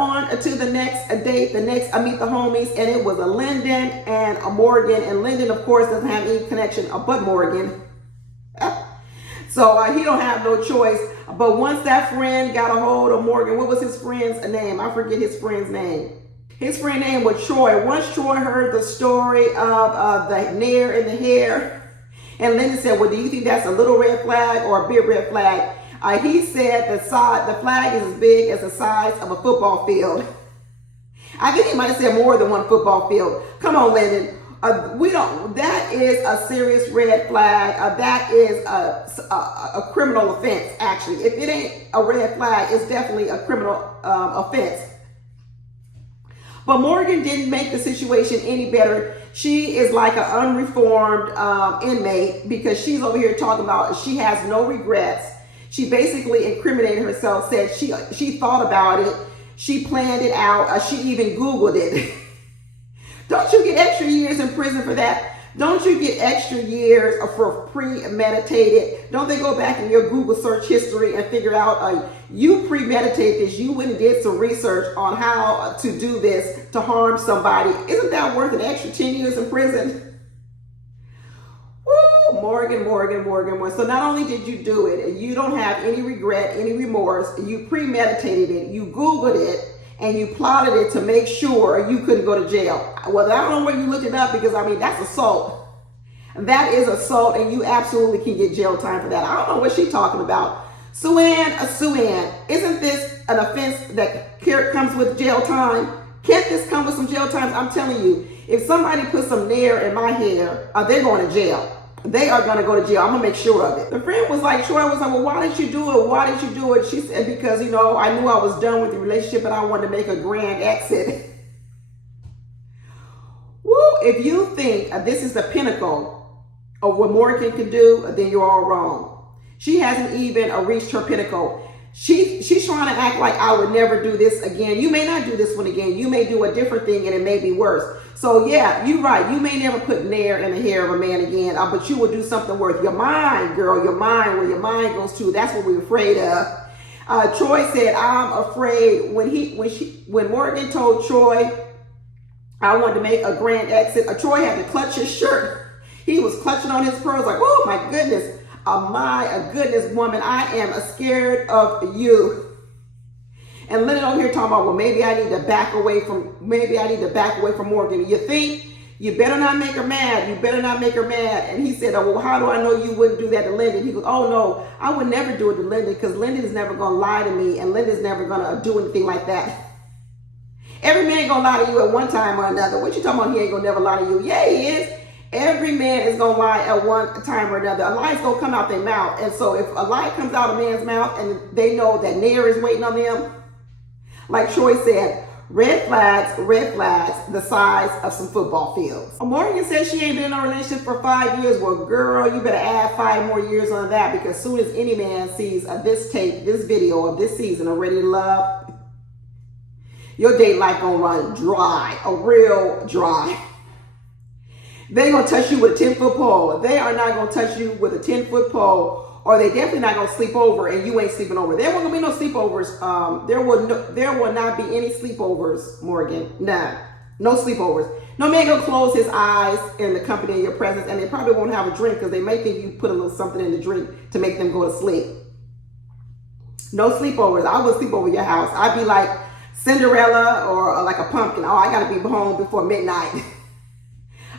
on to the next date, the next Meet the Homies, and it was a Lyndon and a Morgan. And Lyndon, of course, doesn't have any connection but Morgan. So he don't have no choice. But once that friend got a hold of Morgan, what was his friend's name? I forget his friend's name. His friend name was Troy. Once Troy heard the story of the nair in the hair, and Lyndon said, well, do you think that's a little red flag or a big red flag? He said the flag is as big as the size of a football field. I think he might have said more than one football field. Come on, Lyndon. That is a serious red flag. That is a criminal offense, actually. If it ain't a red flag, it's definitely a criminal offense. But Morgan didn't make the situation any better. She is like an unreformed inmate, because she's over here talking about she has no regrets. She basically incriminated herself, said she thought about it. She planned it out. She even Googled it. Don't you get extra years in prison for that? Don't you get extra years for premeditated? Don't they go back in your Google search history and figure out you premeditated this? You went and did some research on how to do this to harm somebody. Isn't that worth an extra 10 years in prison? Woo, Morgan. So not only did you do it, you don't have any regret, any remorse. You premeditated it. You Googled it. And you plotted it to make sure you couldn't go to jail. Well, I don't know where you looked it up, because I mean, that's assault. That is assault, and you absolutely can get jail time for that. I don't know what she's talking about. Suan, isn't this an offense that comes with jail time? Can't this come with some jail time? I'm telling you, if somebody puts some nair in my hair, they're going to jail. They are going to go to jail. I'm going to make sure of it. The friend was like, Troy was like, well, why didn't you do it? Why didn't you do it? She said, because, I knew I was done with the relationship and I wanted to make a grand exit. Woo, if you think this is the pinnacle of what Morgan can do, then you're all wrong. She hasn't even reached her pinnacle. She's trying to act like I would never do this again. You may not do this one again. You may do a different thing and it may be worse. So yeah, you're right. You may never put nair in the hair of a man again, but you will do something worth your mind, girl. Your mind, where your mind goes to. That's what we're afraid of. Troy said, "I'm afraid." When Morgan told Troy, "I wanted to make a grand exit," Troy had to clutch his shirt. He was clutching on his pearls, like, "Oh my goodness, my goodness, woman, I am scared of you." And Lyndon over here talking about, well, maybe I need to back away from Morgan. You think? You better not make her mad. You better not make her mad. And he said, oh, well, how do I know you wouldn't do that to Lyndon? He goes, oh, no, I would never do it to Lyndon, because Lyndon's never going to lie to me, and Lyndon's never going to do anything like that. Every man going to lie to you at one time or another. What you talking about? He ain't going to never lie to you. Yeah, he is. Every man is going to lie at one time or another. A lie is going to come out their mouth. And so if a lie comes out of a man's mouth and they know that nair is waiting on them, like Troy said, red flags, the size of some football fields. Morgan says she ain't been in a relationship for 5 years. Well, girl, you better add 5 more years on that, because as soon as any man sees this video of this season of Ready to Love, your date life gonna run dry, a real dry. They gonna touch you with a 10-foot pole. They are not gonna touch you with a 10-foot pole, or they definitely not gonna sleep over and you ain't sleeping over. There won't gonna be no sleepovers. There will not be any sleepovers, Morgan. Nah, no sleepovers. No man gonna close his eyes in the company of your presence, and they probably won't have a drink, because they may think you put a little something in the drink to make them go to sleep. No sleepovers. I would sleep over your house. I'd be like Cinderella or like a pumpkin. Oh, I gotta be home before midnight.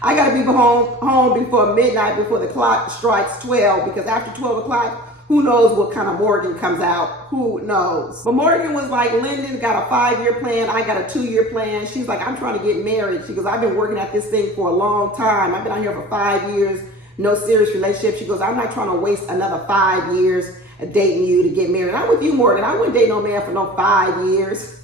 I got to be home before midnight, before the clock strikes 12, because after 12 o'clock, who knows what kind of Morgan comes out? Who knows? But Morgan was like, Lyndon got a 5-year plan. I got a 2-year plan. She's like, I'm trying to get married. She goes, I've been working at this thing for a long time. I've been out here for 5 years, no serious relationship. She goes, I'm not trying to waste another 5 years dating you to get married. I'm with you, Morgan. I wouldn't date no man for no 5 years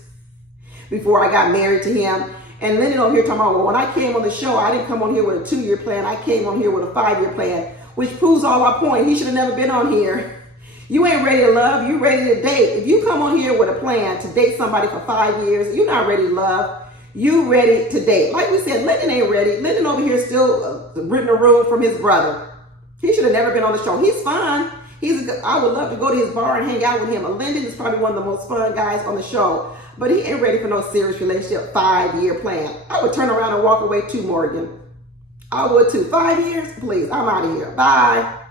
before I got married to him. And Lyndon over here talking about, well, when I came on the show, I didn't come on here with a 2-year plan. I came on here with a 5-year plan, which proves all our point. He should have never been on here. You ain't ready to love. You ready to date. If you come on here with a plan to date somebody for 5 years, you're not ready to love. You ready to date. Like we said, Lyndon ain't ready. Lyndon over here still renting a room from his brother. He should have never been on the show. He's fine. I would love to go to his bar and hang out with him. Lyndon is probably one of the most fun guys on the show, but he ain't ready for no serious relationship, 5-year plan. I would turn around and walk away too, Morgan. I would too. 5 years? Please, I'm out of here. Bye.